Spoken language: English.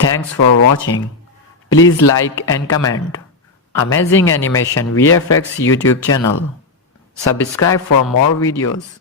Thanks for watching. Please like and comment. Amazing Animation VFX YouTube channel. Subscribe for more videos.